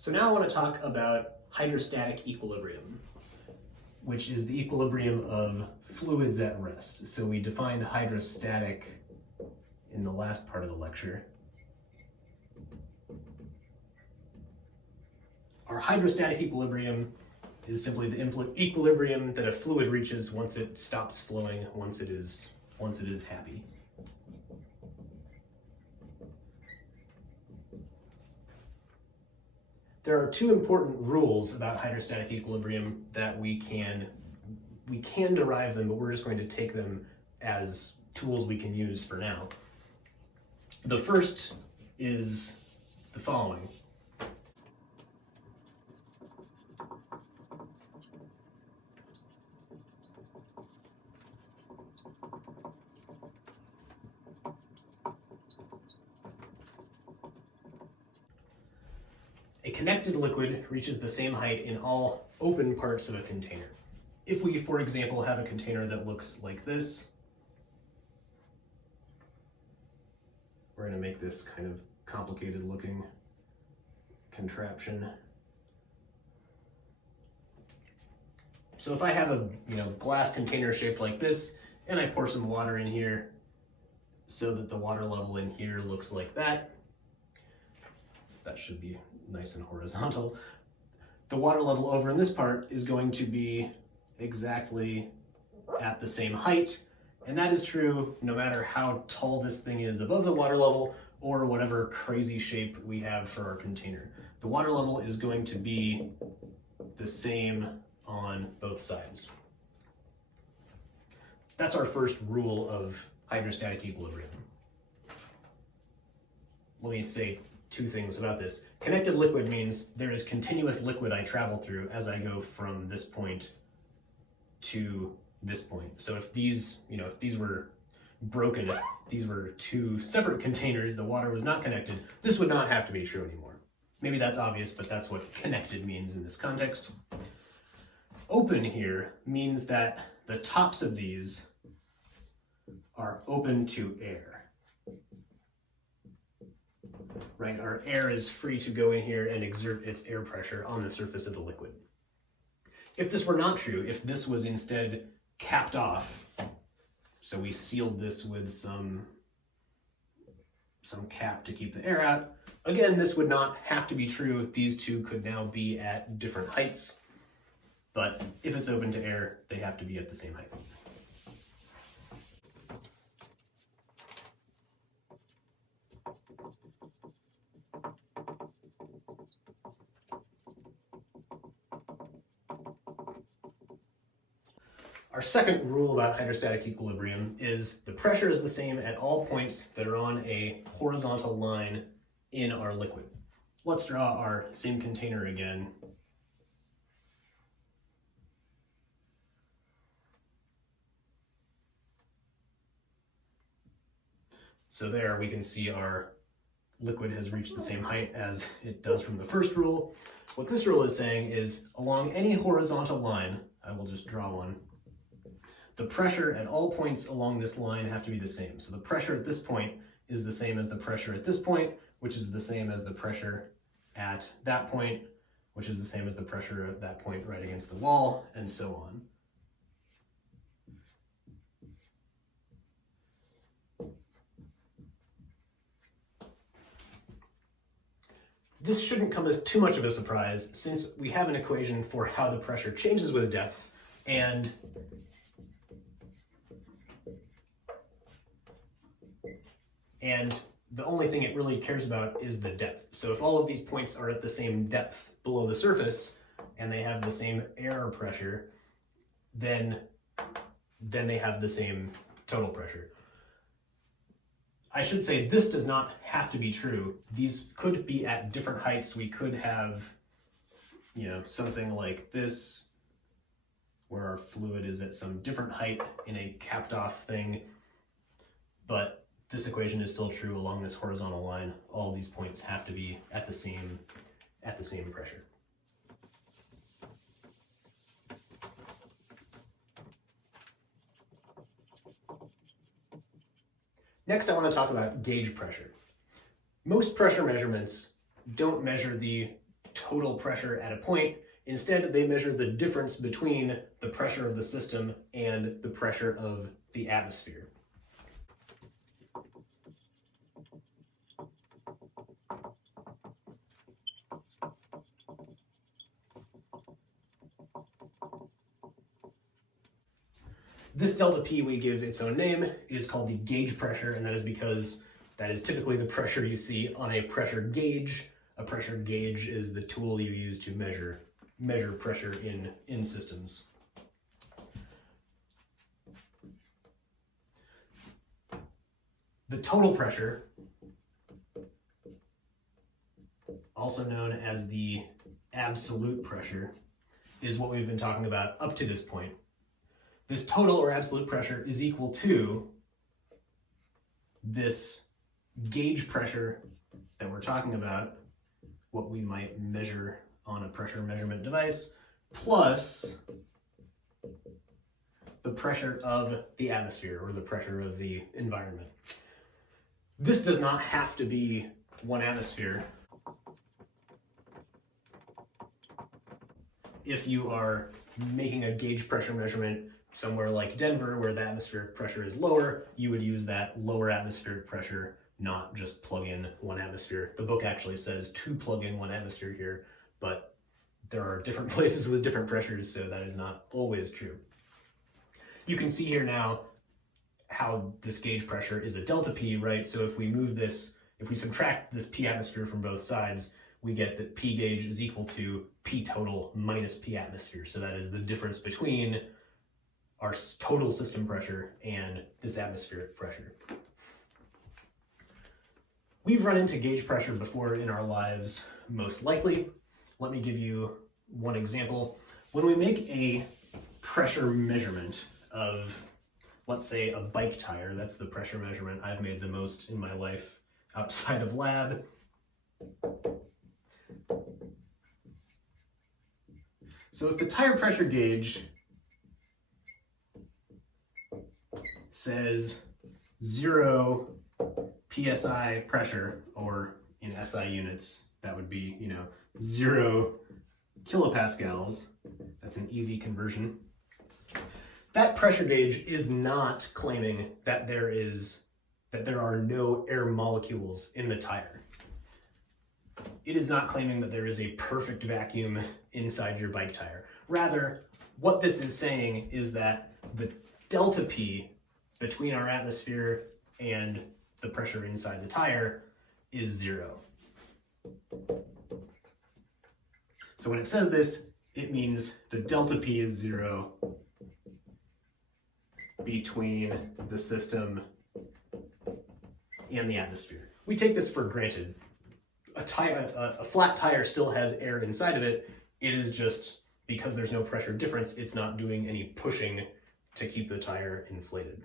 So now I want to talk about hydrostatic equilibrium, which is the equilibrium of fluids at rest. So we defined hydrostatic in the last part of the lecture. Our hydrostatic equilibrium is simply the equilibrium that a fluid reaches once it stops flowing, once it is happy. There are two important rules about hydrostatic equilibrium that we can derive them, but we're just going to take them as tools we can use for now. The first is the following. A connected liquid reaches the same height in all open parts of a container. If we, for example, have a container that looks like this, we're going to make this kind of complicated looking contraption. So if I have a glass container shaped like this, and I pour some water in here so that the water level in here looks like that, that should be nice and horizontal. The water level over in this part is going to be exactly at the same height, and that is true no matter how tall this thing is above the water level or whatever crazy shape we have for our container. The water level is going to be the same on both sides. That's our first rule of hydrostatic equilibrium. Let me say two things about this. Connected liquid means there is continuous liquid I travel through as I go from this point to this point. So if these were broken, if these were two separate containers, the water was not connected, this would not have to be true anymore. Maybe that's obvious, but that's what connected means in this context. Open here means that the tops of these are open to air. Right, our air is free to go in here and exert its air pressure on the surface of the liquid. If this were not true, if this was instead capped off, so we sealed this with some cap to keep the air out, again, this would not have to be true. These two could now be at different heights, but if it's open to air, they have to be at the same height. Our second rule about hydrostatic equilibrium is the pressure is the same at all points that are on a horizontal line in our liquid. Let's draw our same container again. So there we can see our liquid has reached the same height as it does from the first rule. What this rule is saying is along any horizontal line, I will just draw one, the pressure at all points along this line have to be the same. So the pressure at this point is the same as the pressure at this point, which is the same as the pressure at that point, which is the same as the pressure at that point right against the wall, and so on. This shouldn't come as too much of a surprise since we have an equation for how the pressure changes with depth, and the only thing it really cares about is the depth. So if all of these points are at the same depth below the surface and they have the same air pressure, then they have the same total pressure. I should say this does not have to be true. These could be at different heights. We could have, something like this where our fluid is at some different height in a capped off thing, but this equation is still true along this horizontal line. All these points have to be at the same pressure. Next, I want to talk about gauge pressure. Most pressure measurements don't measure the total pressure at a point. Instead, they measure the difference between the pressure of the system and the pressure of the atmosphere. This delta P we give its own name. It is called the gauge pressure, and that is because that is typically the pressure you see on a pressure gauge. A pressure gauge is the tool you use to measure pressure in systems. The total pressure, also known as the absolute pressure, is what we've been talking about up to this point. This total or absolute pressure is equal to this gauge pressure that we're talking about, what we might measure on a pressure measurement device, plus the pressure of the atmosphere or the pressure of the environment. This does not have to be 1 atmosphere. If you are making a gauge pressure measurement somewhere like Denver, where the atmospheric pressure is lower, you would use that lower atmospheric pressure, not just plug in 1 atmosphere. The book actually says to plug in 1 atmosphere here, but there are different places with different pressures, so that is not always true. You can see here now how this gauge pressure is a delta P, right? So if we move this, if we subtract this P atmosphere from both sides, we get that P gauge is equal to P total minus P atmosphere. So that is the difference between our total system pressure and this atmospheric pressure. We've run into gauge pressure before in our lives, most likely. Let me give you one example. When we make a pressure measurement of, let's say, a bike tire, that's the pressure measurement I've made the most in my life outside of lab. So if the tire pressure gauge says 0 PSI pressure, or in SI units, that would be, 0 kilopascals. That's an easy conversion. That pressure gauge is not claiming that there are no air molecules in the tire. It is not claiming that there is a perfect vacuum inside your bike tire. Rather, what this is saying is that the delta P between our atmosphere and the pressure inside the tire is 0. So when it says this, it means the delta P is 0 between the system and the atmosphere. We take this for granted. A flat tire still has air inside of it. It is just, because there's no pressure difference, it's not doing any pushing to keep the tire inflated.